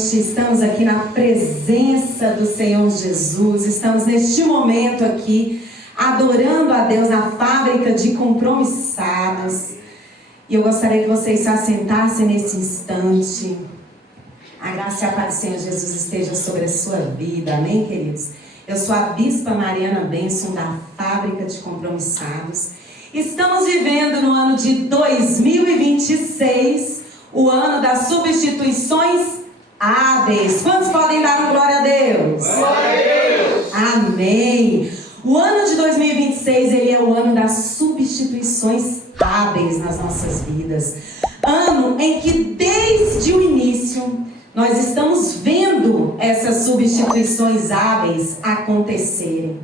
noite, estamos aqui na presença do Senhor Jesus, estamos neste momento aqui, adorando a Deus na fábrica de compromissados. E eu gostaria que vocês se assentassem nesse instante. A graça e a paz do Senhor Jesus esteja sobre a sua vida, amém, queridos? Eu sou a Bispa Mariana Benson, da fábrica de compromissados. Estamos vivendo no ano de 2026, o ano das substituições hábeis. Quantos podem dar um glória a Deus? Glória a Deus! Amém! O ano de 2026, ele é o ano das substituições hábeis nas nossas vidas. Ano em que desde o início nós estamos vendo essas substituições hábeis acontecerem.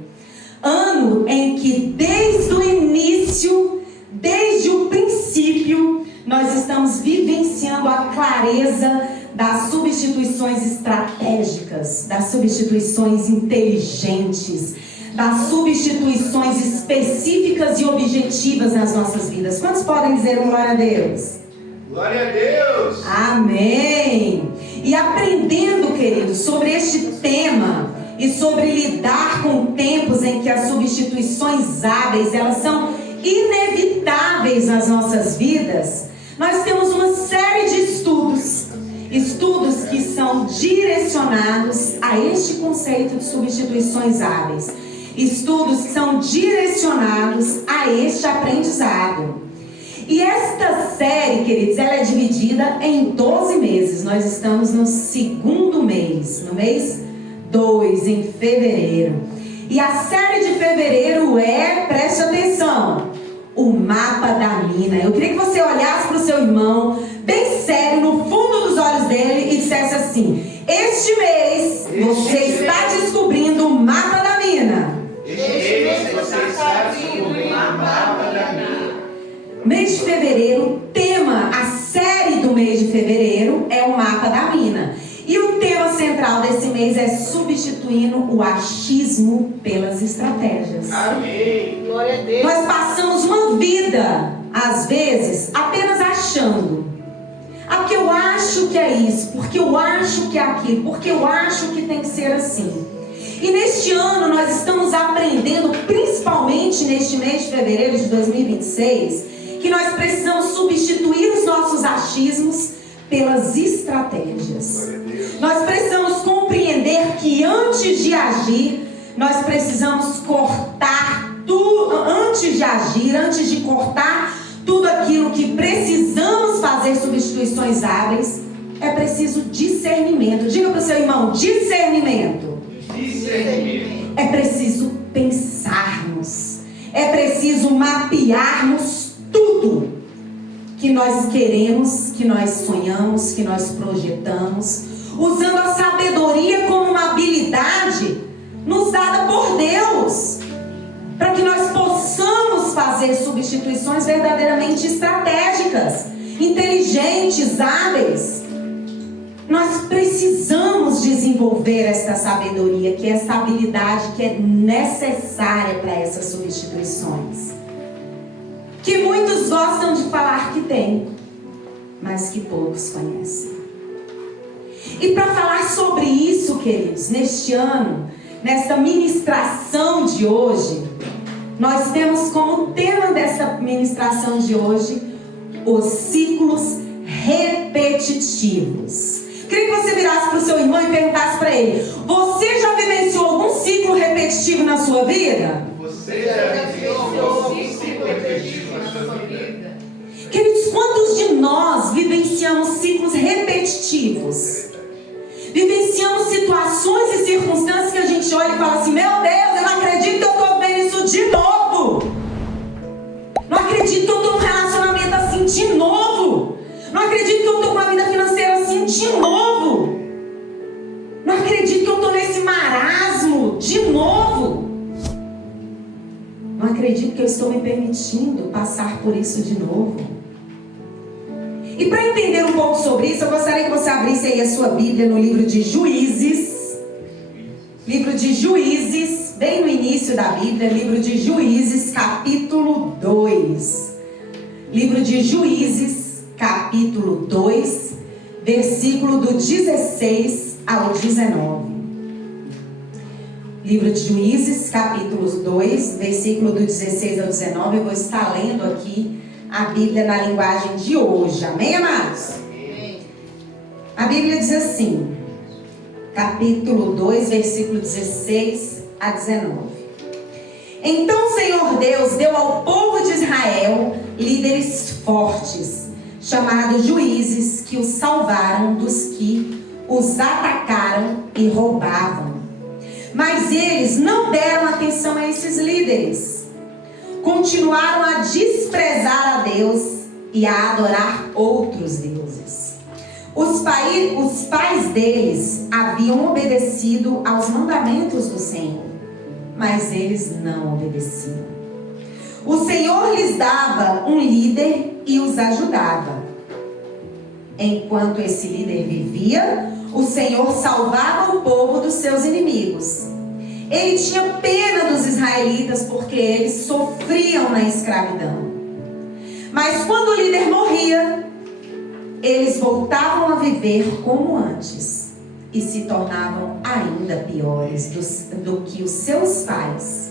Ano em que desde o início, desde o princípio, nós estamos vivenciando a clareza das substituições estratégicas, das substituições inteligentes, das substituições específicas e objetivas nas nossas vidas. Quantos podem dizer um glória a Deus? Glória a Deus! Amém! E aprendendo, queridos, sobre este tema e sobre lidar com tempos em que as substituições hábeis, elas são inevitáveis nas nossas vidas, nós temos uma série de estudos que são direcionados a este conceito de substituições hábeis, estudos que são direcionados a este aprendizado. E esta série, queridos, ela é dividida em 12 meses. Nós estamos no segundo mês, no mês 2, em fevereiro. E a série de fevereiro preste atenção, o mapa da mina. Eu queria que você olhasse para o seu irmão, bem sério, no fundo dos olhos dele, e dissesse assim: este mês você está descobrindo o mapa da mina. Este mês você está descobrindo o mapa da mina. Mês de fevereiro, tema, a série do mês de fevereiro é o mapa da mina. E o tema central desse mês é substituindo o achismo pelas estratégias. Amém. Glória a Deus. Nós passamos uma vida, às vezes, apenas achando. Porque eu acho que é isso, porque eu acho que é aquilo, porque eu acho que tem que ser assim. E neste ano nós estamos aprendendo, principalmente neste mês de fevereiro de 2026, que nós precisamos substituir os nossos achismos pelas estratégias. Nós precisamos compreender que antes de agir, nós precisamos cortar tudo, antes de cortar tudo aquilo que precisamos fazer substituições hábeis, é preciso discernimento. Diga para o seu irmão: discernimento. Discernimento. É preciso pensarmos, é preciso mapearmos tudo que nós queremos, que nós sonhamos, que nós projetamos, usando a sabedoria como uma habilidade nos dada por Deus, para que nós possamos fazer substituições verdadeiramente estratégicas, inteligentes, hábeis. Nós precisamos desenvolver esta sabedoria, que é essa habilidade que é necessária para essas substituições, que muitos gostam de falar que tem, mas que poucos conhecem. E para falar sobre isso, queridos, neste ano, nesta ministração de hoje, nós temos como tema dessa ministração de hoje os ciclos repetitivos. Queria que você virasse para o seu irmão e perguntasse para ele: você já vivenciou algum ciclo repetitivo na sua vida? Você já vivenciou algum ciclo repetitivo na sua vida? Queridos, quantos de nós vivenciamos ciclos repetitivos? Vivenciamos situações e circunstâncias que a gente olha e fala assim: meu Deus, eu não acredito que eu estou vendo isso de novo. Não acredito que eu estou num relacionamento assim de novo. Não acredito que eu estou com a vida financeira assim de novo. Não acredito que eu estou nesse marasmo de novo. Não acredito que eu estou me permitindo passar por isso de novo. E para entender um pouco sobre isso, eu gostaria que você abrisse aí a sua Bíblia no livro de Juízes. Livro de Juízes, bem no início da Bíblia, livro de Juízes, capítulo 2. Livro de Juízes, capítulo 2, versículo do 16 ao 19. Livro de Juízes, capítulo 2, versículo do 16 ao 19. Eu vou estar lendo aqui a Bíblia na linguagem de hoje. Amém, amados? Amém. A Bíblia diz assim, capítulo 2, versículo 16 a 19. Então o Senhor Deus deu ao povo de Israel líderes fortes, chamados juízes, que os salvaram dos que os atacaram e roubavam. Mas eles não deram atenção a esses líderes. Continuaram a desprezar a Deus e a adorar outros deuses. Os pais deles haviam obedecido aos mandamentos do Senhor, mas eles não obedeciam. O Senhor lhes dava um líder e os ajudava. Enquanto esse líder vivia, o Senhor salvava o povo dos seus inimigos. Ele tinha pena dos israelitas porque eles sofriam na escravidão. Mas quando o líder morria, eles voltavam a viver como antes e se tornavam ainda piores do que os seus pais.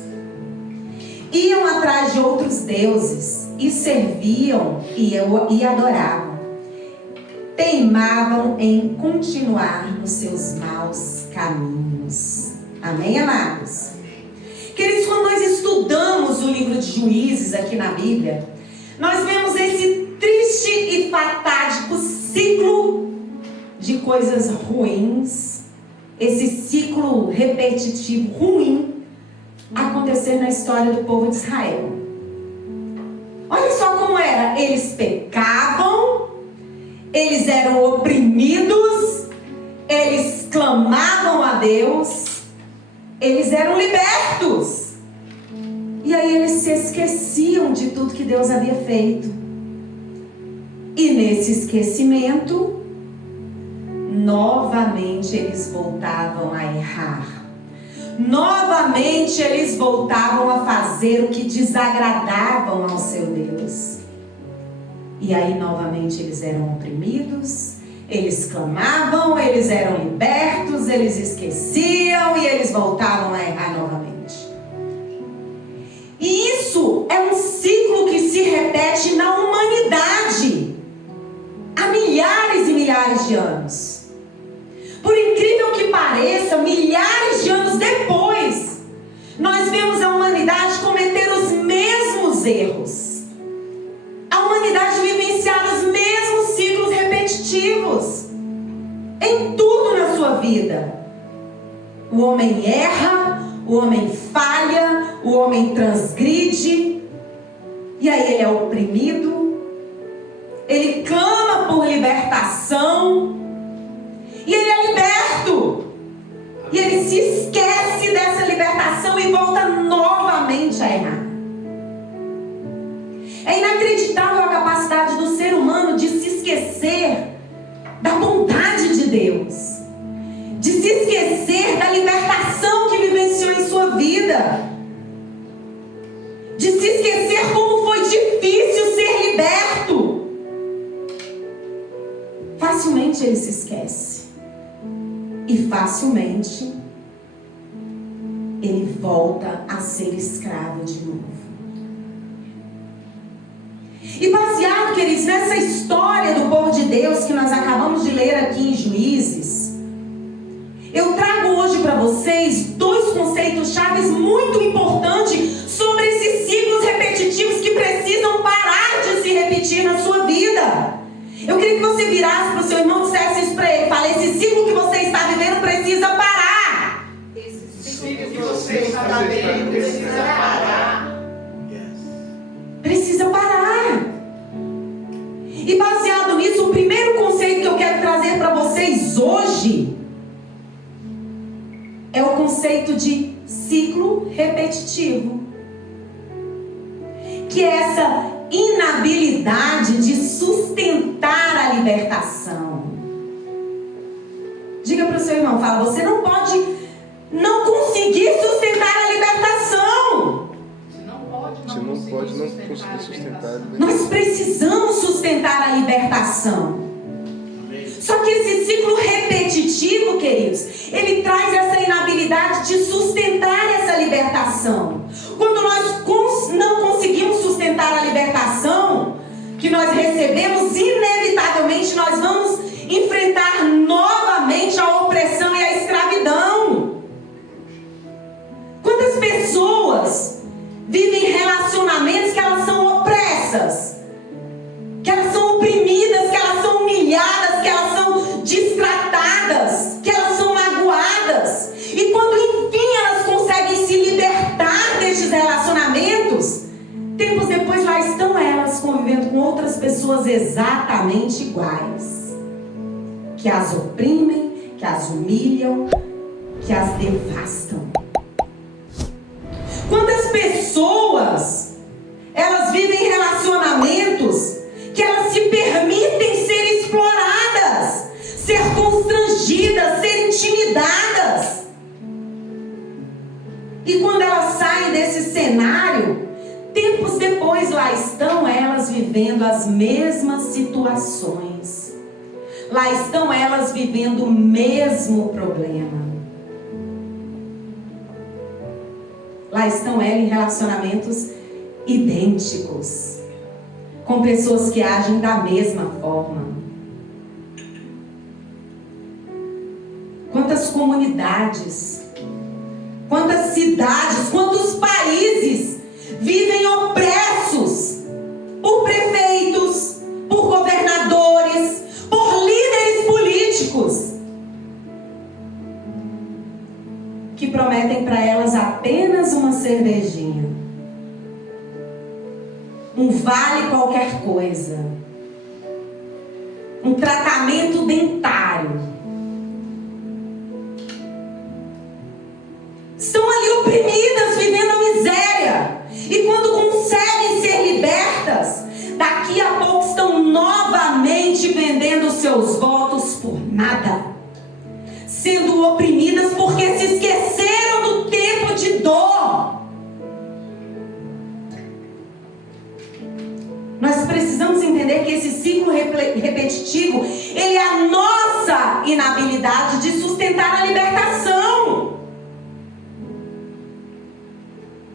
Iam atrás de outros deuses e serviam e adoravam. Teimavam em continuar nos seus maus caminhos. Amém, amados? Queridos, quando nós estudamos o livro de Juízes aqui na Bíblia, nós vemos esse triste e fatídico ciclo de coisas ruins, esse ciclo repetitivo ruim acontecer na história do povo de Israel. Olha só como era: eles pecavam, eles eram oprimidos, eles clamavam a Deus, eles eram libertos. E aí eles se esqueciam de tudo que Deus havia feito. E nesse esquecimento, novamente eles voltavam a errar. Novamente eles voltavam a fazer o que desagradavam ao seu Deus. E aí novamente eles eram oprimidos, eles clamavam, eles eram libertos, eles esqueciam e eles voltavam a errar novamente. E isso é um ciclo que se repete na humanidade há milhares e milhares de anos. Por incrível que pareça, milhares de anos depois, nós vemos a humanidade cometer os mesmos erros. A humanidade vivenciar os mesmos ciclos repetitivos em tudo na sua vida. O homem erra, o homem falha, o homem transgride, e aí ele é oprimido, ele clama por libertação, e ele é liberto, e ele se esquece dessa libertação e volta novamente a errar. É inacreditável a capacidade do ser humano de se esquecer da bondade de Deus, de se esquecer da libertação que vivenciou em sua vida, de se esquecer como foi difícil ser liberto. Facilmente ele se esquece e facilmente ele volta a ser escravo de novo. E baseado, queridos, nessa história do povo de Deus que nós acabamos de ler aqui em Juízes, eu trago hoje para vocês dois conceitos chaves muito importantes sobre esses ciclos repetitivos que precisam parar de se repetir na sua vida. Eu queria que você virasse para o seu irmão e dissesse isso para ele. Fala: esse ciclo que você está vivendo precisa parar. Esse ciclo que você está vivendo precisa parar. Precisa parar. E baseado nisso, o primeiro conceito que eu quero trazer para vocês hoje é o conceito de ciclo repetitivo, que é essa inabilidade de sustentar a libertação. Diga para o seu irmão, fala: você não pode não conseguir sustentar a libertação. Você não pode não conseguir sustentar. Nós precisamos sustentar a libertação. Só que esse ciclo repetitivo, queridos, ele traz essa inabilidade de sustentar essa libertação. Quando nós não conseguimos sustentar a libertação que nós recebemos, inevitavelmente nós vamos enfrentar novamente a opressão e a escravidão. Quantas pessoas vivem relacionamentos que elas são opressas, que elas são oprimidas, que elas são humilhadas, que elas são destratadas, que elas são magoadas. E quando enfim elas conseguem se libertar destes relacionamentos, tempos depois lá estão elas convivendo com outras pessoas exatamente iguais, que as oprimem, que as humilham, que as devastam. Quantas pessoas elas vivem relacionamentos que elas se permitem ser exploradas, ser constrangidas, ser intimidadas. E quando elas saem desse cenário, tempos depois lá estão elas vivendo as mesmas situações. Lá estão elas vivendo o mesmo problema. Lá estão elas em relacionamentos idênticos, com pessoas que agem da mesma forma. Quantas comunidades, quantas cidades, quantos países vivem opressos por prefeitos, por governadores, por líderes políticos, que prometem para elas apenas uma cervejinha, um vale qualquer coisa, um tratamento dentário. Estão ali oprimidas, vivendo a miséria. E quando conseguem ser libertas, daqui a pouco estão novamente vendendo seus votos por nada, sendo oprimidas porque se esqueceram do tempo de dor. Nós precisamos entender que esse ciclo repetitivo, ele é a nossa inabilidade de sustentar a libertação.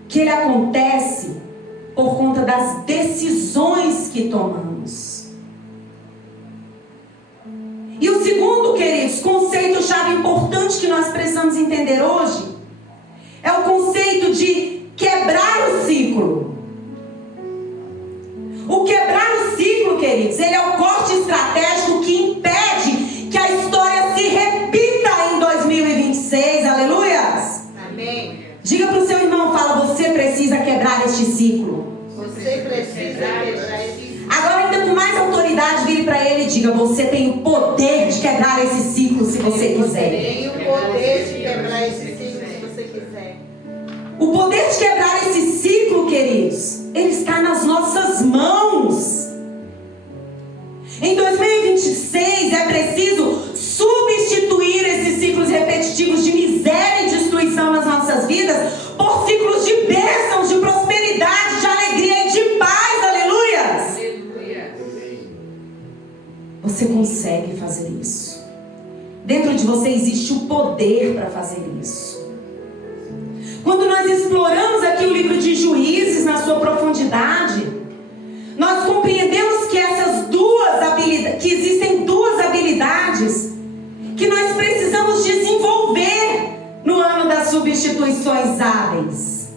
Que ele acontece por conta das decisões que tomamos. E o segundo, queridos, conceito-chave importante que nós precisamos entender hoje é o conceito de quebrar o ciclo. O quebrar o ciclo, queridos, ele é o corte estratégico que impede que a história se repita em 2026. Aleluias! Amém. Diga para o seu irmão, fala, você precisa quebrar este ciclo. Você precisa quebrar esse ciclo. Agora ainda com mais autoridade, vire para ele e diga, você tem o poder de quebrar esse ciclo se você quiser. Tem o poder de quebrar esse ciclo se você quiser. O poder de quebrar esse ciclo, queridos, ele está nas nossas mãos. Em 2026 é preciso substituir esses ciclos repetitivos de miséria e destruição nas nossas vidas por ciclos de bênçãos, de prosperidade, de alegria e de paz. Aleluias! Aleluia. Você consegue fazer isso. Dentro de você existe o poder para fazer isso. Quando nós exploramos aqui o livro de Juízes na sua profundidade, nós compreendemos que que existem duas habilidades que nós precisamos desenvolver no ano das substituições hábeis.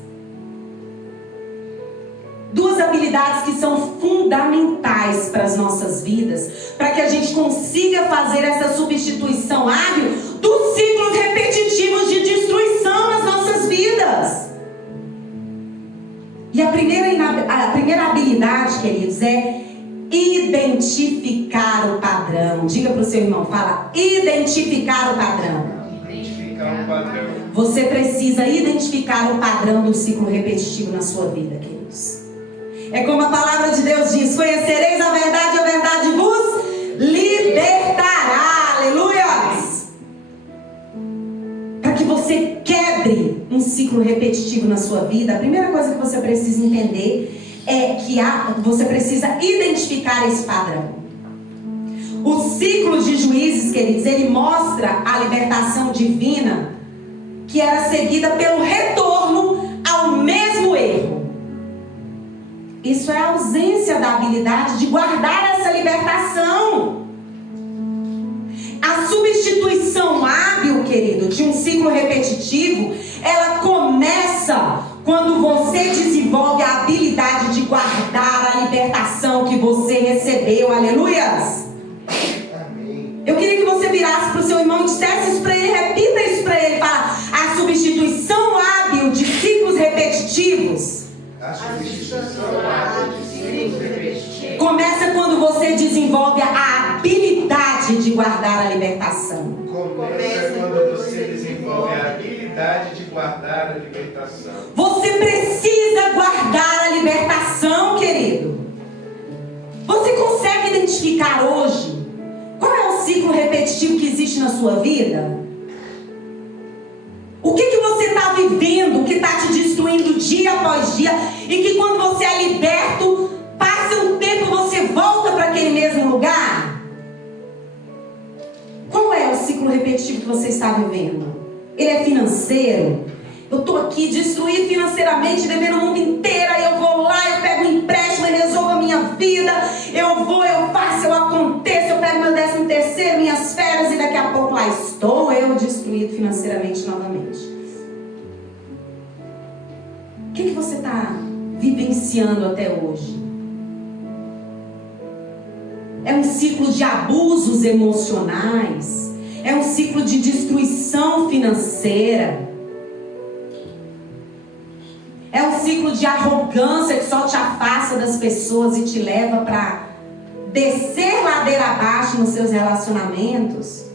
Duas habilidades que são fundamentais para as nossas vidas, para que a gente consiga fazer essa substituição hábil dos ciclos repetitivos de destruição nas nossas vidas. E a primeira habilidade, queridos, é identificar o padrão. Diga para o seu irmão, fala, identificar o padrão. Identificar o padrão. Você precisa identificar o padrão do ciclo repetitivo na sua vida, queridos. É como a palavra de Deus diz, conhecereis a verdade vos libertará. Aleluias! Para que você quebre um ciclo repetitivo na sua vida, a primeira coisa que você precisa entender é que você precisa identificar esse padrão. O ciclo de Juízes, queridos, ele mostra a libertação divina que era seguida pelo retorno ao mesmo erro. Isso é a ausência da habilidade de guardar essa libertação. A substituição hábil, querido, de um ciclo repetitivo, ela começa quando você desenvolve a habilidade de guardar a libertação que você recebeu. Aleluias! Eu queria que você virasse para o seu irmão e dissesse isso para ele, repita isso para ele. Fala, a substituição hábil de ciclos repetitivos. A substituição hábil de ciclos repetitivos Começa quando você desenvolve a habilidade de guardar a libertação. começa quando você desenvolve a habilidade de guardar a libertação. Você precisa guardar a libertação, querido. Você consegue identificar hoje qual é o ciclo repetitivo que existe na sua vida? O que você está vivendo que está te destruindo dia após dia e que quando você é liberto, passa um tempo e você volta para aquele mesmo lugar? Qual é o ciclo repetitivo que você está vivendo? Ele é financeiro? Eu estou aqui destruído financeiramente, devendo o mundo inteiro, aí eu vou lá, eu pego um empréstimo e resolvo a minha vida, eu vou, eu faço, eu aconteço, eu pego meu 13º, minhas férias e daqui a pouco lá estou eu destruído financeiramente novamente. O que você está vivenciando até hoje? É um ciclo de abusos emocionais? É um ciclo de destruição financeira? É um ciclo de arrogância que só te afasta das pessoas e te leva para descer ladeira abaixo nos seus relacionamentos?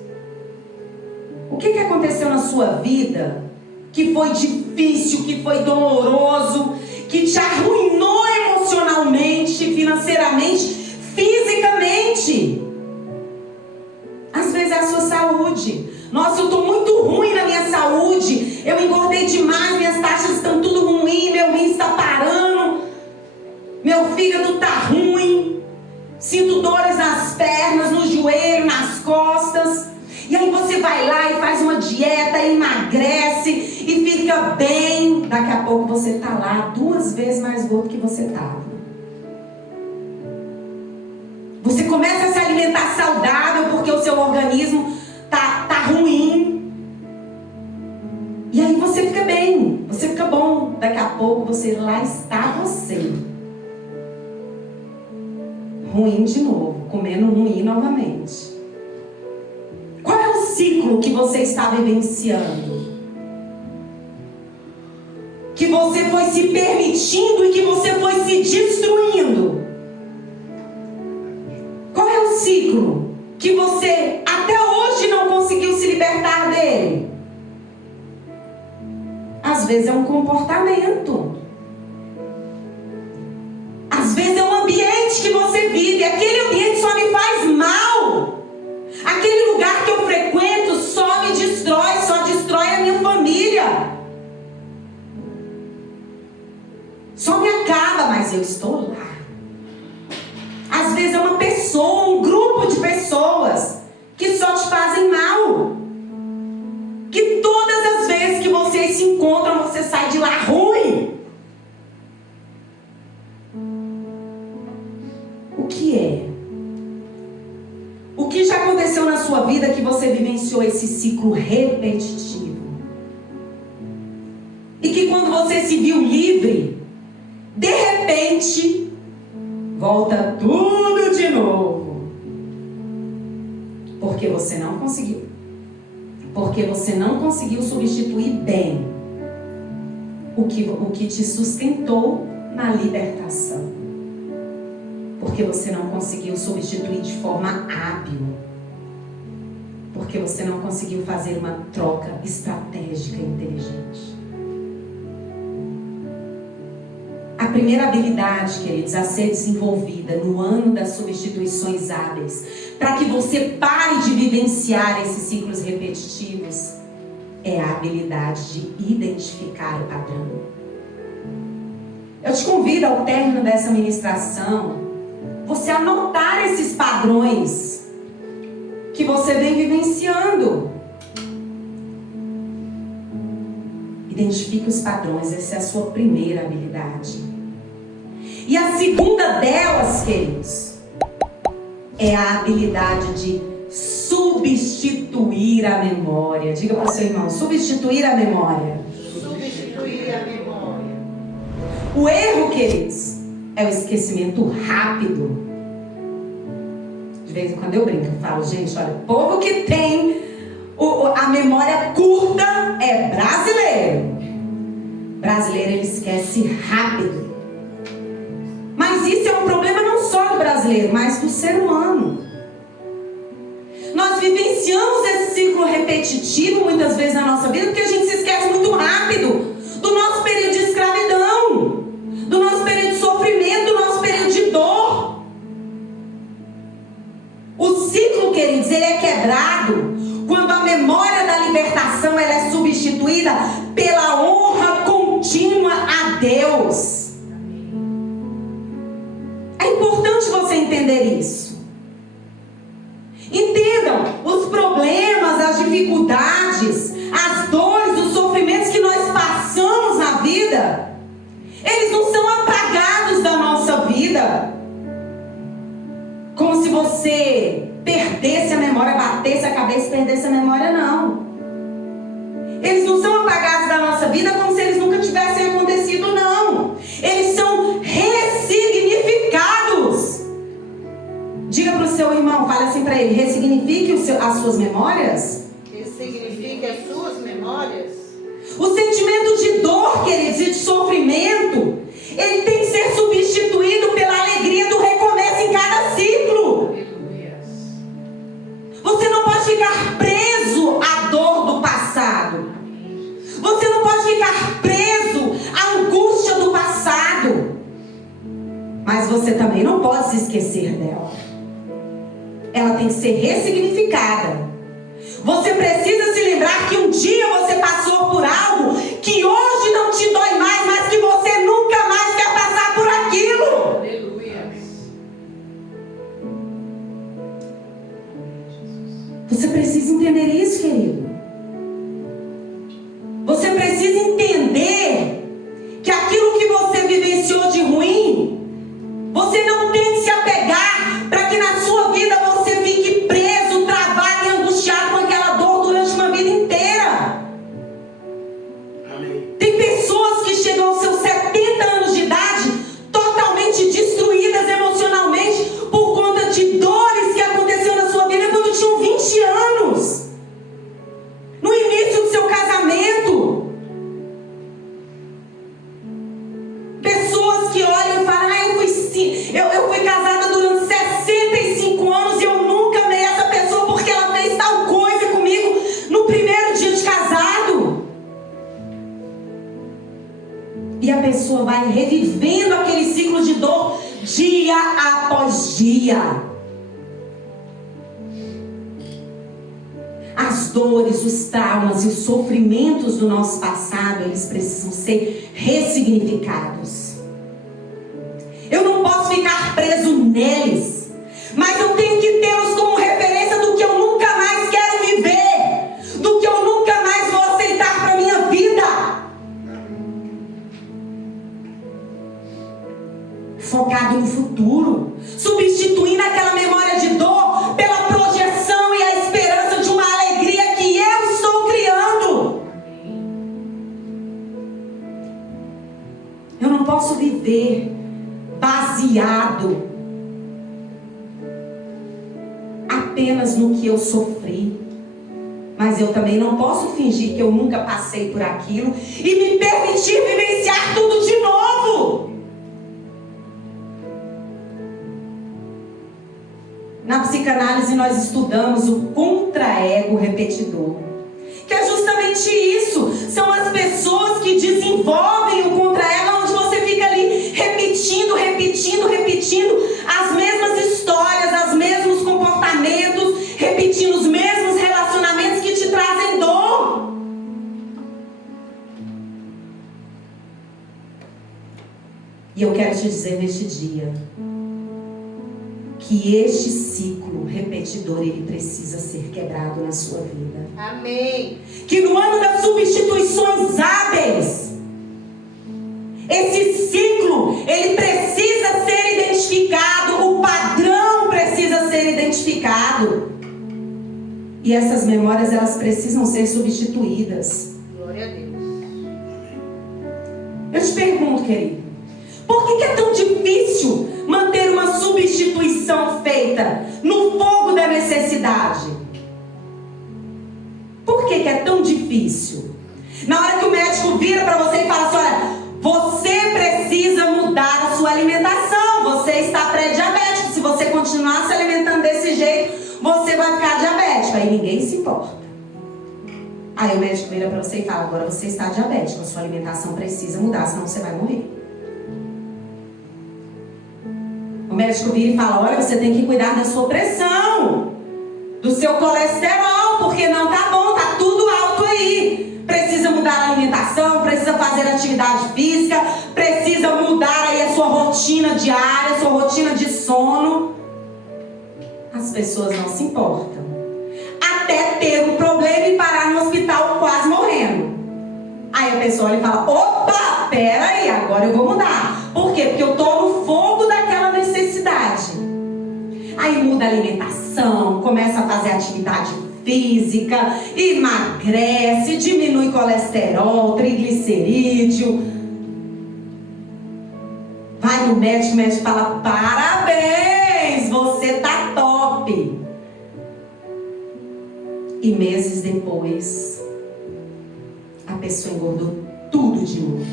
O que aconteceu na sua vida que foi difícil, que foi doloroso, que te arruinou emocionalmente, financeiramente, fisicamente? Às vezes é a sua saúde. Nossa, eu estou muito ruim na minha saúde, eu engordei demais, minhas taxas estão tudo ruim, meu rim está parando, meu fígado está ruim, sinto dores nas pernas, no joelho, nas costas. E aí você vai lá e faz uma dieta, emagrece e fica bem. Daqui a pouco você está lá 2 vezes mais gordo que você estava. Você começa a se alimentar saudável porque o seu organismo tá ruim. E aí você fica bem, você fica bom. Daqui a pouco você lá está você. Ruim de novo, comendo ruim novamente. Qual é o ciclo que você está vivenciando? Que você foi se permitindo e que você foi se destruindo? Qual é o ciclo que você até hoje não conseguiu se libertar dele? Às vezes é um comportamento. Às vezes é um ambiente que você vive. Aquele ambiente só me faz mal. Aquele lugar que eu frequento só me destrói, só destrói a minha família. Só me acaba, mas eu estou lá. Às vezes é uma pessoa, um grupo de pessoas que só te fazem mal. Que todas as vezes que vocês se encontram, você sai de lá ruim. O que é? O que já aconteceu na sua vida que você vivenciou esse ciclo repetitivo? E que quando você se viu livre, de repente, volta tudo de novo. Porque você não conseguiu. Porque você não conseguiu substituir bem o que te sustentou na libertação. Porque você não conseguiu substituir de forma hábil. Porque você não conseguiu fazer uma troca estratégica e inteligente. A primeira habilidade, queridos, a ser desenvolvida no ano das substituições hábeis, para que você pare de vivenciar esses ciclos repetitivos, é a habilidade de identificar o padrão. Eu te convido ao término dessa ministração, você anotar esses padrões que você vem vivenciando. Identifique os padrões, essa é a sua primeira habilidade. E a segunda delas, queridos, é a habilidade de substituir a memória. Diga para o seu irmão, substituir a memória. Substituir a memória. O erro, queridos, é o esquecimento rápido. De vez em quando eu brinco, eu falo, gente, olha, o povo que tem a memória curta é brasileiro. Brasileiro, ele esquece rápido. Mas isso é um problema não só do brasileiro, mas do ser humano. Nós vivenciamos esse ciclo repetitivo muitas vezes na nossa vida, porque a gente se esquece muito rápido do nosso período de escravidão, do nosso período de sofrimento, do nosso período de dor. O ciclo, queridos, ele é quebrado quando a memória da libertação ela é substituída pela honra contínua a Deus. É importante você entender isso. Entendam, os problemas, as dificuldades, as dores, os sofrimentos que nós passamos na vida, eles não são apagados da nossa vida. Como se você perdesse a memória, batesse a cabeça e perdesse a memória, não. Eles não são apagados da nossa vida como se eles nunca tivessem acontecido, não. Eles são ressignificados. Diga para o seu irmão, fale assim para ele, ressignifique as suas memórias. Ressignifique as suas memórias. O sentimento de dor, queridos, e de sofrimento, ele tem que ser substituído pela alegria do recomeço em cada ciclo. Você não pode ficar preso à dor do passado. Você não pode ficar preso à angústia do passado. Mas você também não pode se esquecer dela. Ela tem que ser ressignificada. Você precisa se lembrar que um dia você passou por algo que hoje não te dói mais, mas que você nunca mais quer passar por aquilo. Aleluia. Você precisa entender isso, querido. Você precisa entender que aquilo que você vivenciou de ruim, você não tem que se apegar para que na sua vida você fique preso, travado e angustiado com aquela dor durante uma vida inteira. Amém. Tem pessoas que chegam aos seus 70 anos de idade totalmente destruídas emocionalmente por conta de dores que aconteceram na sua vida quando tinham 20 anos. No início do seu casamento. Pessoas que olham e falam, eu fui casada durante 65 anos e eu nunca amei essa pessoa porque ela fez tal coisa comigo no primeiro dia de casado. E a pessoa vai revivendo aquele ciclo de dor dia após dia. As dores, os traumas e os sofrimentos do nosso passado, eles precisam ser ressignificados. Eu não posso ficar preso neles, mas eu tenho que tê-los como referência do que eu nunca mais quero viver, do que eu nunca mais vou aceitar para a minha vida. Focado no futuro, substituindo aquela memória de dor pela projeção e a esperança de uma alegria que eu estou criando. Eu não posso viver baseado apenas no que eu sofri, mas eu também não posso fingir que eu nunca passei por aquilo e me permitir vivenciar tudo de novo. Na psicanálise nós estudamos o contra-ego repetidor, que é justamente isso. São as pessoas que desenvolvem o contra-ego, onde você fica ali repetindo as mesmas histórias, os mesmos comportamentos, repetindo os mesmos relacionamentos que te trazem dor. E eu quero te dizer neste dia que este ciclo repetidor ele precisa ser quebrado na sua vida. Amém. Que no ano das substituições hábeis, esse ciclo ele precisa ser identificado, o padrão precisa ser identificado. E essas memórias elas precisam ser substituídas. Glória a Deus. Eu te pergunto, querido, por que é tão difícil manter uma substituição feita no fogo da necessidade? Por que é tão difícil? Na hora que o médico vira para você e fala assim, olha, você precisa mudar a sua alimentação, você está pré-diabético, se você continuar se alimentando desse jeito, você vai ficar diabético. Aí ninguém se importa. Aí o médico vira para você e fala, agora você está diabético, a sua alimentação precisa mudar, senão você vai morrer. O médico vira e fala, olha, você tem que cuidar da sua pressão, do seu colesterol, porque não tá bom, tá tudo alto aí. Precisa mudar a alimentação, precisa fazer atividade física, precisa mudar aí a sua rotina diária, a sua rotina de sono. As pessoas não se importam. Até ter um problema e parar no hospital quase morrendo. Aí a pessoa olha e fala, opa, peraí, agora eu vou mudar. Por quê? Porque eu tô no fogo daquela necessidade. Aí muda a alimentação, começa a fazer atividade física, emagrece, diminui colesterol, triglicerídeo. Vai no médico, o médico fala, parabéns, você tá top. E meses depois, a pessoa engordou tudo de novo.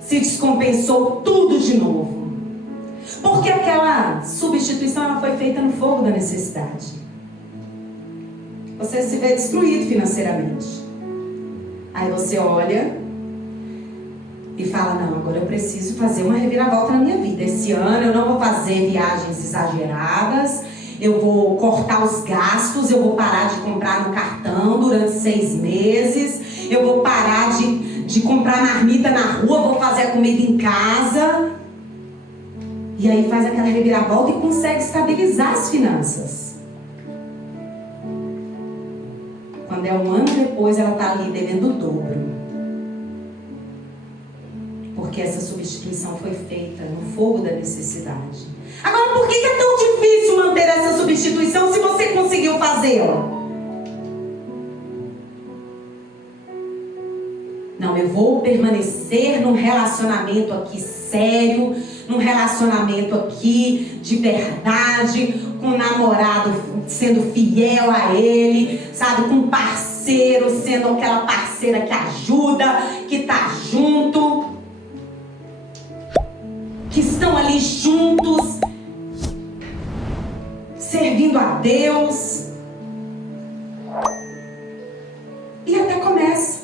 Se descompensou tudo de novo. Porque aquela substituição ela foi feita no fogo da necessidade. Você se vê destruído financeiramente. Aí você olha e fala, não, agora eu preciso fazer uma reviravolta na minha vida. Esse ano eu não vou fazer viagens exageradas, eu vou cortar os gastos, eu vou parar de comprar no cartão durante 6 meses, eu vou parar de comprar marmita na rua, vou fazer a comida em casa. E aí faz aquela reviravolta e consegue estabilizar as finanças. Quando é um ano depois, ela está ali devendo o dobro. Porque essa substituição foi feita no fogo da necessidade. Agora, por que é tão difícil manter essa substituição se você conseguiu fazê-la? Não, eu vou permanecer num relacionamento aqui sério, num relacionamento aqui de verdade, com um namorado sendo fiel a ele, sabe, com um parceiro sendo aquela parceira que ajuda, que tá junto, que estão ali juntos, servindo a Deus. E até começa.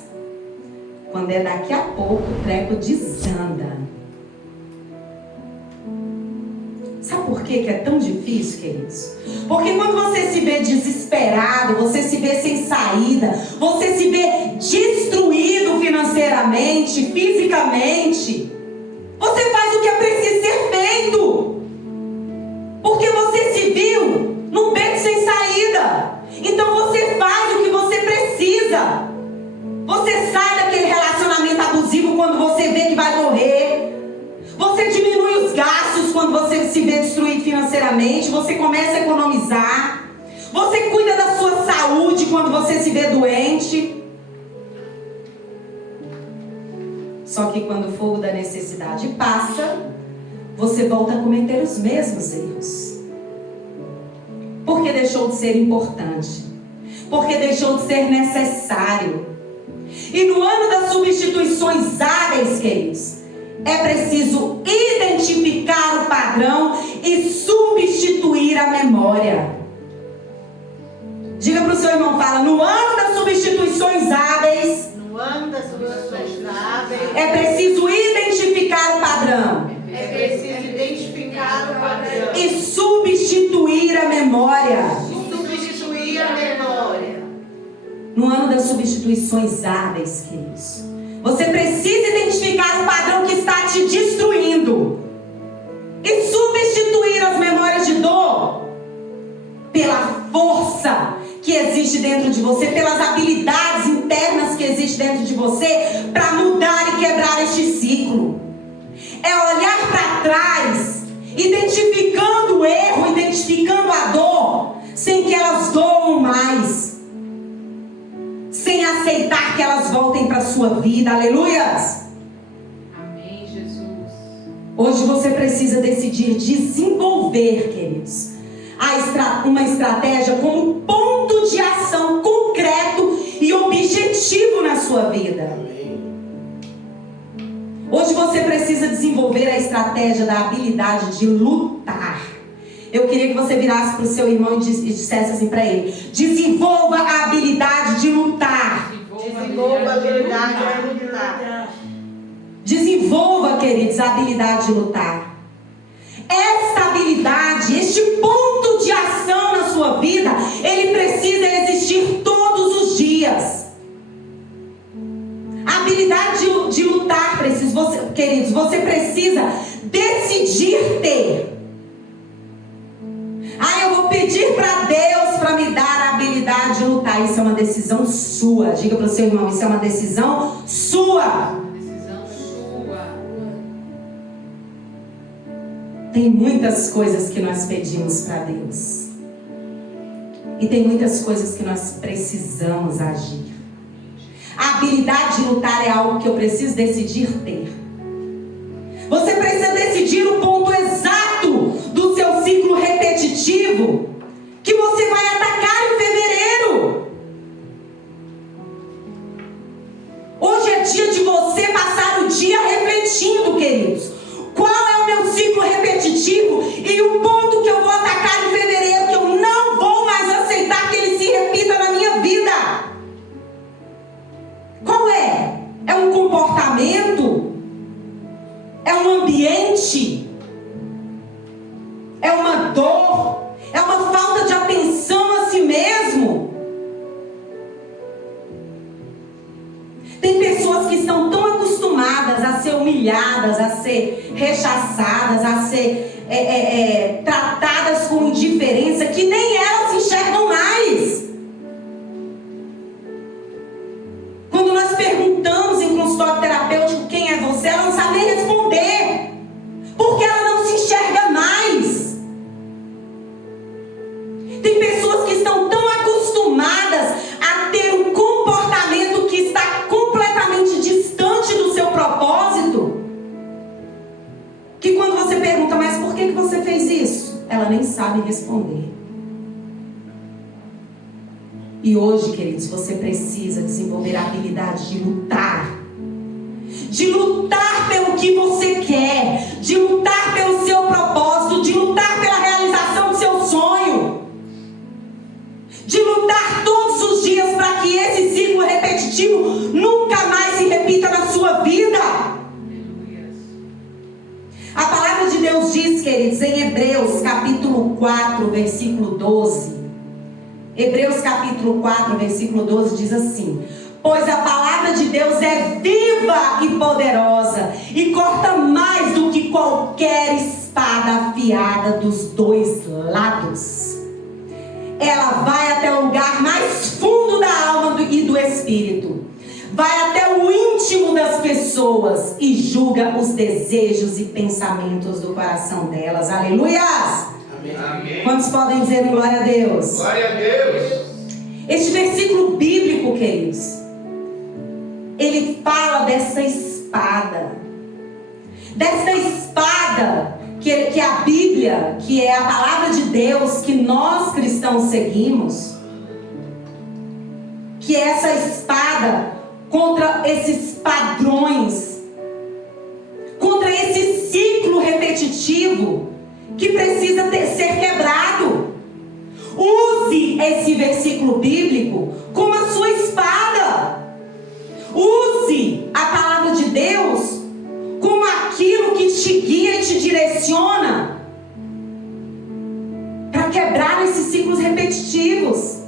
Quando é daqui a pouco, o treco desanda. Sabe por que é tão difícil, queridos? Porque quando você se vê desesperado, você se vê sem saída, você se vê destruído financeiramente, fisicamente, você faz o que é preciso ser feito. Porque você se viu num beco sem saída. Então você faz o que você precisa. Você sai daquele relacionamento abusivo quando você vê que vai morrer. Você diminui os gastos quando você se vê destruído financeiramente. Você começa a economizar. Você cuida da sua saúde quando você se vê doente. Só que quando o fogo da necessidade passa, você volta a cometer os mesmos erros. Porque deixou de ser importante. Porque deixou de ser necessário. E no ano das substituições hábeis, queridos, é preciso identificar o padrão e substituir a memória. Diga para o seu irmão, fala, no ano das substituições hábeis, No ano das substituições hábeis, é preciso identificar o padrão é preciso identificar o padrão e substituir a memória. e substituir a memória. No ano das substituições hábeis, queridos, você precisa identificar o padrão que está te destruindo e substituir as memórias dias de dor? Pela força que existe dentro de você, pelas habilidades internas que existem dentro de você, para mudar e quebrar este ciclo. É olhar para trás, identificando o erro, identificando a dor, sem que elas doam mais, sem aceitar que elas voltem para a sua vida. Aleluias! Amém, Jesus. Hoje você precisa decidir desenvolver, queridos, uma estratégia como ponto de ação concreto e objetivo na sua vida. Hoje você precisa desenvolver a estratégia da habilidade de lutar. Eu queria que você virasse para o seu irmão e dissesse assim para ele: desenvolva a habilidade de lutar. Desenvolva a habilidade de lutar. Desenvolva, queridos, a habilidade de lutar. Esta habilidade, este ponto de ação na sua vida, ele precisa existir todos os dias. A habilidade de lutar, queridos, você precisa decidir ter. Eu vou pedir para Deus para me dar a habilidade de lutar. Isso é uma decisão sua. Diga para o seu irmão, isso é uma decisão sua. Decisão sua. Tem muitas coisas que nós pedimos para Deus. E tem muitas coisas que nós precisamos agir. A habilidade de lutar é algo que eu preciso decidir ter. Você precisa decidir o ponto exato do seu ciclo repetitivo que você vai atacar em fevereiro. Hoje é dia de você passar o dia refletindo, queridos. Qual é o meu ciclo repetitivo e o ponto que eu vou atacar em fevereiro, que eu não vou mais aceitar que ele se repita na minha vida? Qual é? É um comportamento? É um ambiente? É uma dor? É uma falta de atenção a si mesmo? Tem pessoas que estão tão acostumadas a ser humilhadas, a ser rechaçadas, a ser tratadas com indiferença, que nem elas se enxergam mais. Quando nós perguntamos em consultório terapêutico quem é você, ela não sabe nem responder, porque ela não se enxerga mais. Tem pessoas que estão tão acostumadas a ter um comportamento que está completamente distante do seu propósito, que quando você pergunta, mas por que você fez isso? Ela nem sabe responder. E hoje, queridos, você precisa desenvolver a habilidade de lutar. De lutar pelo que você quer. De lutar pelo seu propósito. De lutar pela realização do seu sonho. De lutar todos os dias para que esse ciclo repetitivo nunca mais se repita na sua vida. A palavra de Deus diz, queridos, em Hebreus capítulo 4, versículo 12. Hebreus capítulo 4, versículo 12 diz assim: pois a palavra de Deus é viva e poderosa, e corta mais do que qualquer espada afiada dos dois lados. Ela vai até o lugar mais fundo da alma e do espírito, vai até o íntimo das pessoas e julga os desejos e pensamentos do coração delas. Aleluias! Amém. Quantos podem dizer um glória a Deus? Glória a Deus. Este versículo bíblico, queridos, ele fala dessa espada. Dessa espada que a Bíblia, que é a palavra de Deus que nós cristãos seguimos, que é essa espada contra esses padrões, contra esse ciclo repetitivo que precisa ser quebrado. Use esse versículo bíblico como a sua espada. Use a palavra de Deus como aquilo que te guia e te direciona para quebrar esses ciclos repetitivos.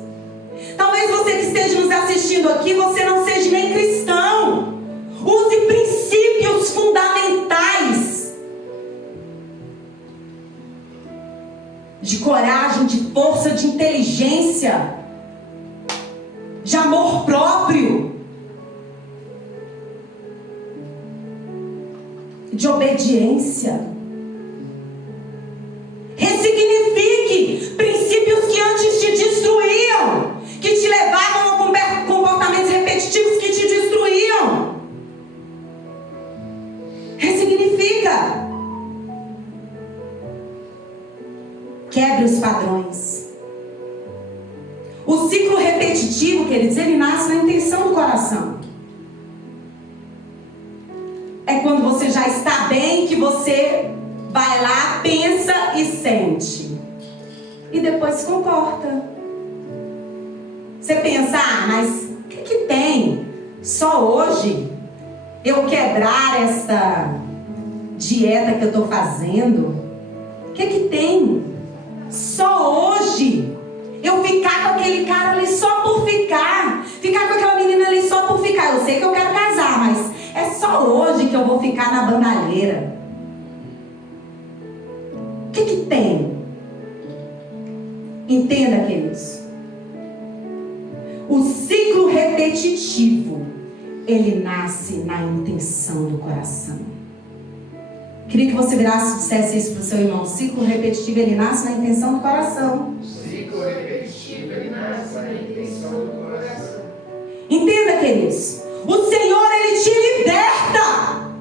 Talvez você que esteja nos assistindo aqui, você não seja nem cristão. Use princípios fundamentais coragem, de força, de inteligência, de amor próprio, de obediência. Ressignifique princípios que antes te destruíam, que te levavam a comportamentos repetitivos que te destruíam. Ressignifica. Quebre os padrões. O ciclo repetitivo, queridos, ele nasce na intenção do coração. É quando você já está bem que você vai lá, pensa e sente. E depois se comporta. Você pensa, mas o que tem? Só hoje eu quebrar essa dieta que eu estou fazendo? O que tem? Só hoje eu ficar com aquele cara ali só por ficar. Ficar com aquela menina ali só por ficar. Eu sei que eu quero casar, mas é só hoje que eu vou ficar na bandalheira. O que tem? Entenda, queridos. O ciclo repetitivo, ele nasce na intenção do coração. Queria que você virasse e dissesse isso para o seu irmão. O ciclo repetitivo, ele nasce na intenção do coração. O ciclo repetitivo, ele nasce na intenção do coração. Entenda, queridos. O Senhor, ele te liberta.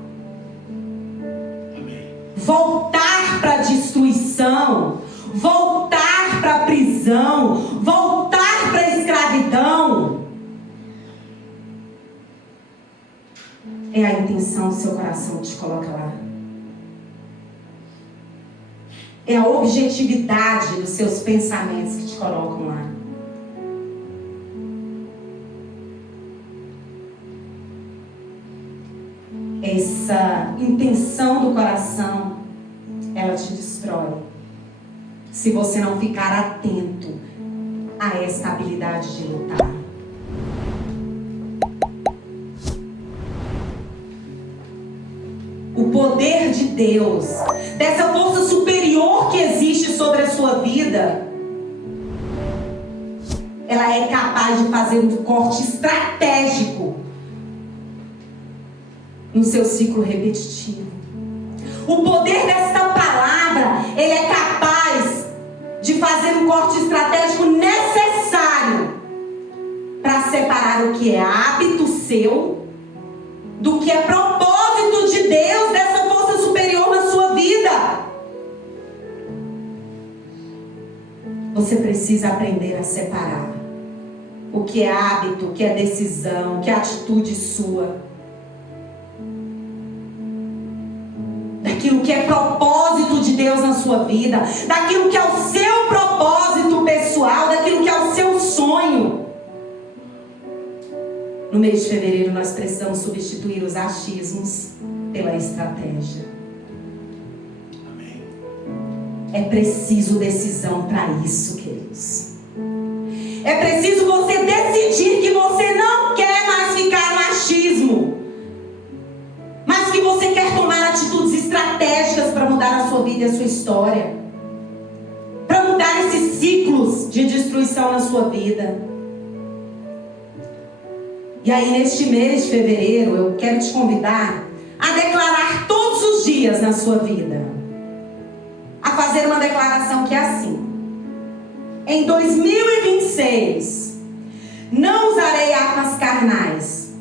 Amém. Voltar para a destruição, voltar para a prisão, voltar para a escravidão, é a intenção do seu coração que te coloca lá. É a objetividade dos seus pensamentos que te colocam lá. Essa intenção do coração, ela te destrói. Se você não ficar atento a essa habilidade de lutar. O poder de Deus, dessa força superior que existe sobre a sua vida, ela é capaz de fazer um corte estratégico no seu ciclo repetitivo. O poder desta palavra, ele é capaz de fazer um corte estratégico necessário para separar o que é hábito seu do que é propósito de Deus, dessa força superior na sua vida. Você precisa aprender a separar o que é hábito, o que é decisão, o que é atitude sua, daquilo que é propósito de Deus na sua vida, daquilo que é o seu propósito pessoal, daquilo que é o seu sonho. No mês de fevereiro nós precisamos substituir os achismos pela estratégia. Amém. É preciso decisão para isso, queridos. É preciso você decidir que você não quer mais ficar no achismo, mas que você quer tomar atitudes estratégicas para mudar a sua vida e a sua história, para mudar esses ciclos de destruição na sua vida. E aí, neste mês de fevereiro, eu quero te convidar a declarar todos os dias na sua vida, a fazer uma declaração que é assim: em 2026, não usarei armas carnais.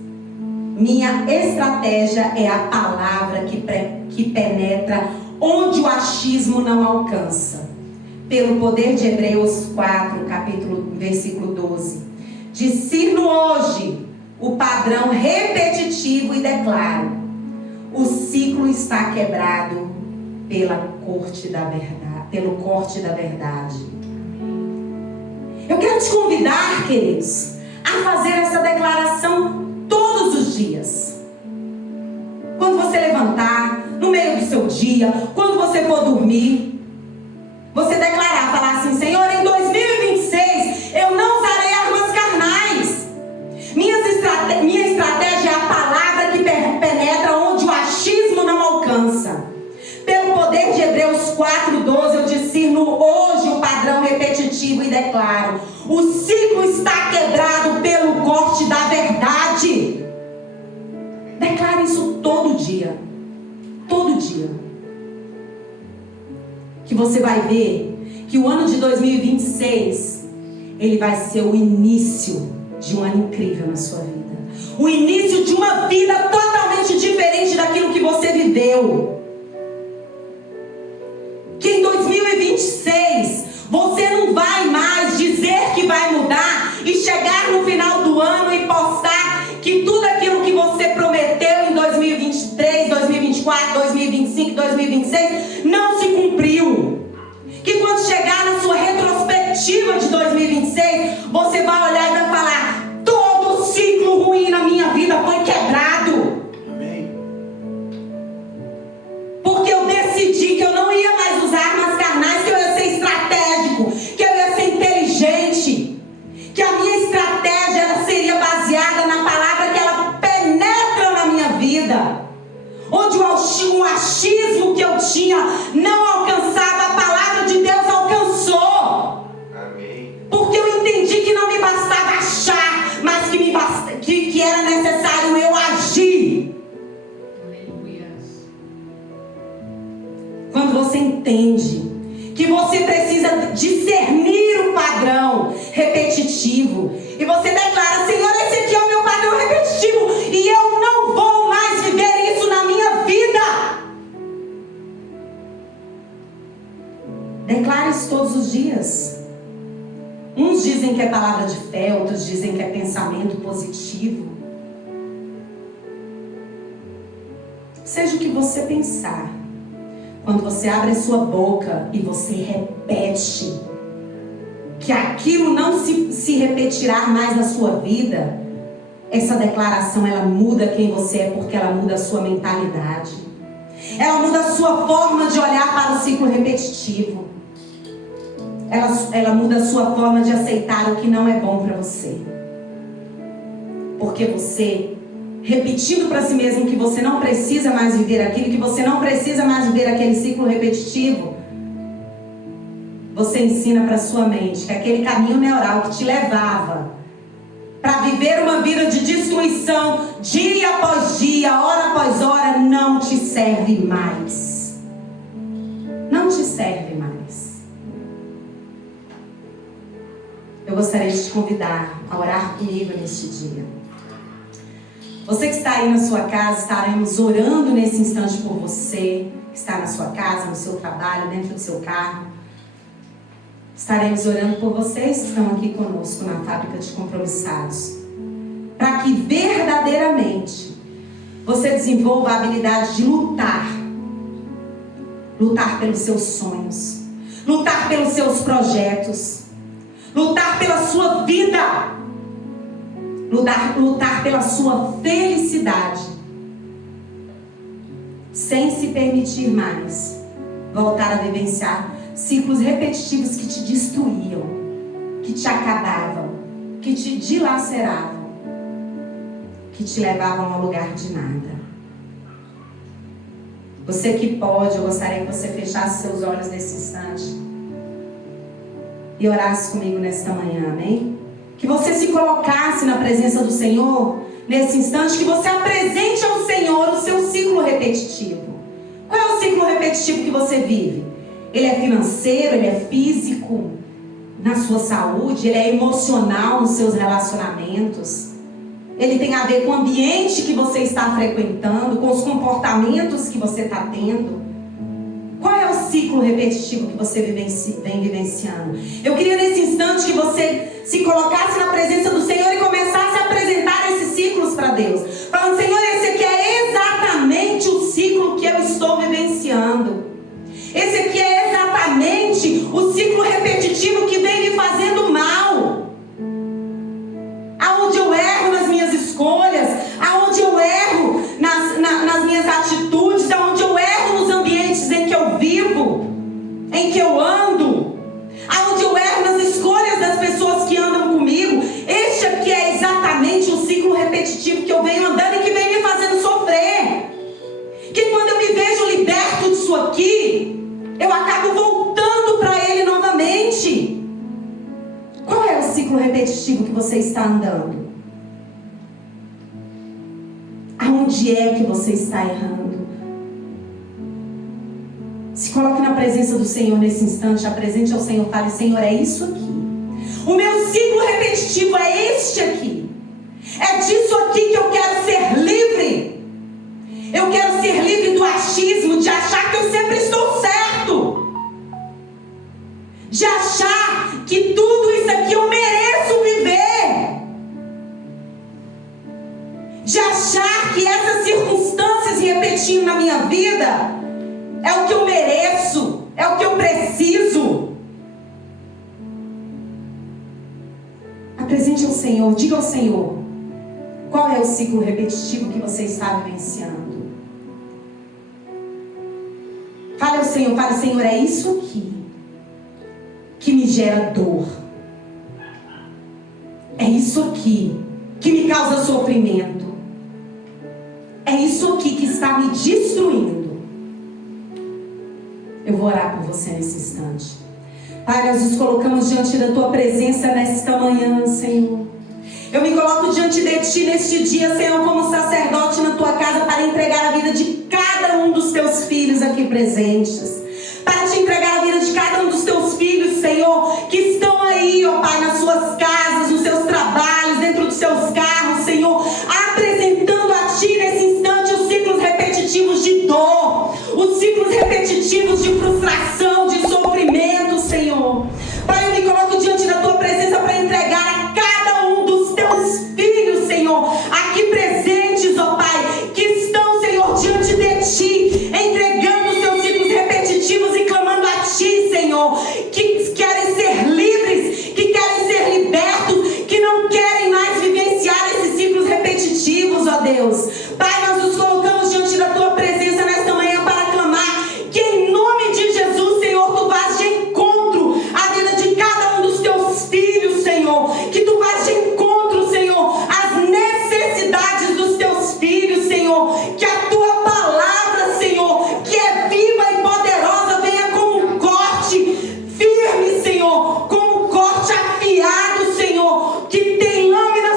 Minha estratégia é a palavra que penetra onde o achismo não alcança. Pelo poder de Hebreus 4, versículo 12. Discerno hoje o padrão repetitivo e declaro: o ciclo está quebrado pelo corte da verdade. Eu quero te convidar, queridos, a fazer essa declaração todos os dias. Quando você levantar, no meio do seu dia, quando você for dormir, você declarar, falar assim: Senhor, em 2026 eu não usarei armas carnais. Minha estratégia é a palavra que penetra onde o achismo não alcança. Pelo poder de Hebreus 4:12, eu discerno hoje o padrão dia, que você vai ver que o ano de 2026, ele vai ser o início de um ano incrível na sua vida. O início de uma vida totalmente diferente daquilo que você viveu. Que em 2026, você não vai mais dizer que vai mudar e chegar no final do ano e postar que tudo aquilo que você prometeu em 2023, 2024, 2025, 2026 não se cumpriu. Que quando chegar na sua retrospectiva de 2026, você vai olhar e vai falar: todo ciclo ruim na minha vida foi quebrado. Amém. Porque eu decidi que eu não ia mais usar armas carnais, que eu ia ser estratégico, que eu ia ser inteligente, que a minha estratégia ela seria baseada na palavra, que ela penetra na minha vida, onde o achismo que eu tinha não alcançava, a palavra de Deus alcançou. Amém. Porque eu entendi que não me bastava achar, mas que era necessário eu agir. Quando você entende que você precisa discernir o padrão repetitivo, e você declara: Senhor, esse aqui é o meu padrão repetitivo, e eu não vou mais viver isso na minha vida. Declare isso todos os dias. Uns dizem que é palavra de fé, outros dizem que é pensamento positivo. Seja o que você pensar, quando você abre a sua boca e você repete que aquilo não se repetirá mais na sua vida, essa declaração ela muda quem você é, porque ela muda a sua mentalidade. Ela muda a sua forma de olhar para o ciclo repetitivo. Ela muda a sua forma de aceitar o que não é bom para você. Porque você, repetindo para si mesmo que você não precisa mais viver aquilo, que você não precisa mais viver aquele ciclo repetitivo, você ensina para sua mente que aquele caminho neural que te levava para viver uma vida de destruição, dia após dia, hora após hora, não te serve mais. Não te serve mais. Eu gostaria de te convidar a orar comigo neste dia. Você que está aí na sua casa, estaremos orando nesse instante por você, que está na sua casa, no seu trabalho, dentro do seu carro. Estaremos orando por vocês que estão aqui conosco na fábrica de compromissados, para que verdadeiramente você desenvolva a habilidade de lutar pelos seus sonhos, lutar pelos seus projetos, lutar pela sua vida, lutar pela sua felicidade, sem se permitir mais voltar a vivenciar ciclos repetitivos que te destruíam, que te acabavam, que te dilaceravam, que te levavam ao lugar de nada. Você que pode, eu gostaria que você fechasse seus olhos nesse instante e orasse comigo nesta manhã, amém? Que você se colocasse na presença do Senhor nesse instante, que você apresente ao Senhor o seu ciclo repetitivo. Qual é o ciclo repetitivo que você vive? Ele é financeiro, ele é físico, na sua saúde, ele é emocional nos seus relacionamentos. Ele tem a ver com o ambiente que você está frequentando, com os comportamentos que você está tendo. Qual é o ciclo repetitivo que você vem vivenciando? Eu queria nesse instante que você se colocasse na presença do Senhor e começasse a apresentar esses ciclos para Deus. Falando: Senhor, esse aqui é exatamente o ciclo que eu estou vivenciando. Esse aqui é exatamente o ciclo repetitivo que vem me fazendo mal. Aonde eu erro nas minhas escolhas, aonde eu erro nas minhas atitudes, aonde eu erro nos ambientes em que eu vivo, em que eu ando, aonde eu erro nas escolhas das pessoas que andam comigo. Este aqui é exatamente o ciclo repetitivo que eu venho andando e que vem me fazendo sofrer. Que quando eu me vejo liberto disso aqui, eu acabo voltando para ele novamente. Qual é o ciclo repetitivo que você está andando? Aonde Onde é que você está errando? Se coloque na presença do Senhor nesse instante, apresente ao Senhor, fale: Senhor, é isso aqui. O meu ciclo repetitivo é este aqui. É disso aqui que eu quero ser livre. Eu quero ser livre do achismo, de achar que eu sempre estou certo, de achar que tudo isso aqui eu mereço viver, de achar que essas circunstâncias repetindo na minha vida é o que eu mereço, é o que eu preciso. Apresente ao Senhor, diga ao Senhor: qual é o ciclo repetitivo que você está vivenciando? Fale ao Senhor, fale: Senhor, é isso aqui que me gera dor. É isso aqui que me causa sofrimento. É isso aqui que está me destruindo. Eu vou orar por você nesse instante. Pai, nós nos colocamos diante da Tua presença nesta manhã, Senhor. Eu me coloco diante de Ti neste dia, Senhor, como sacerdote na Tua casa, para entregar a vida de cada um dos Teus filhos aqui presentes. Para Te entregar a vida de cada um dos Teus filhos, Senhor, que estão aí, ó Pai, nas suas casas, nos seus trabalhos, dentro dos seus carros, Senhor, apresentando a Ti nesse instante os ciclos repetitivos de dor, os ciclos repetitivos de frustração, de sofrimento, Senhor. Pai, eu me coloco diante da Tua presença para entregar a cada um dos Teus filhos, Senhor, aqui presentes, ó Pai, que estão, Senhor, diante de Ti, entregando os seus ciclos repetitivos e clamando a Ti, Senhor, que querem ser livres, que querem ser libertos, que não querem mais vivenciar esses ciclos repetitivos, ó Deus. Pai, nós nos colocamos diante da Tua presença nesta manhã para clamar que em nome de Jesus, Senhor, Tu vás de encontro à vida de cada um dos Teus filhos, Senhor, que Tu vás de encontro, Senhor, às necessidades dos Teus filhos, Senhor, que a Tua palavra, Senhor, que é viva e poderosa, venha como um corte firme, Senhor, como um corte afiado, Senhor, que tem lâmina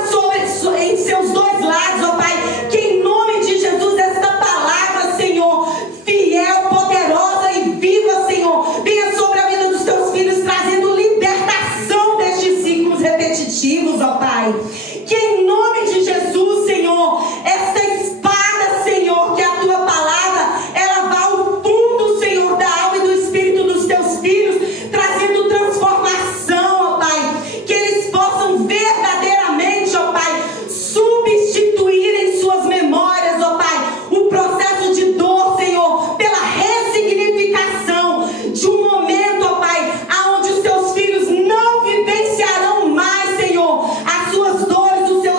em seus dois lados, ó Pai, que em nome de Jesus esta palavra, Senhor, fiel, poderosa e viva, Senhor, venha sobre a vida dos Teus filhos, trazendo libertação destes ciclos repetitivos, ó Pai. Que em nome de Jesus, Senhor, esta espada, Senhor, que é a Tua palavra, ela vá ao fundo, Senhor, da alma e do espírito dos Teus filhos, trazendo transformação, ó Pai. Que eles possam verdadeiramente, ó Pai, substituir em suas memórias, ó Pai, o processo de dor, Senhor, pela ressignificação de um momento, ó Pai, aonde os Teus filhos não vivenciarão mais, Senhor, as suas dores,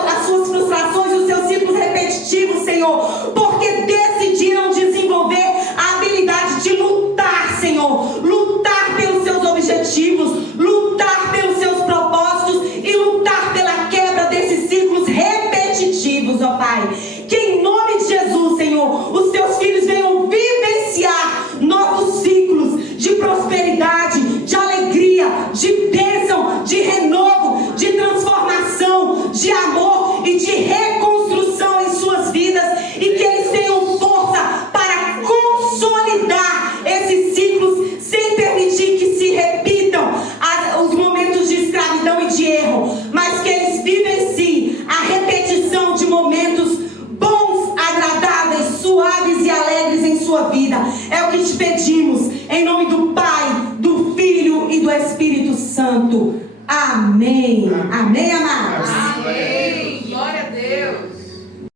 as suas frustrações, os seus ciclos repetitivos, Senhor, porque decidiram desenvolver a habilidade de lutar, Senhor, lutar pelos seus objetivos, lutar pelos seus propósitos e lutar pela quebra desses ciclos repetitivos, ó Pai. Que em nome de Jesus, Senhor, os Teus filhos venham vivenciar novos ciclos de prosperidade, de alegria, de bênção, de renovo, de transformação, de amor e de reconstrução em suas vidas, e que eles tenham força para consolidar esses ciclos sem permitir que se repitam os momentos de escravidão e de erro, mas que eles vivenciem a repetição de momentos bons, agradáveis, suaves e alegres em sua vida. É o que te pedimos, em nome do Pai, do Filho e do Espírito Santo. Amém. Amém, amado.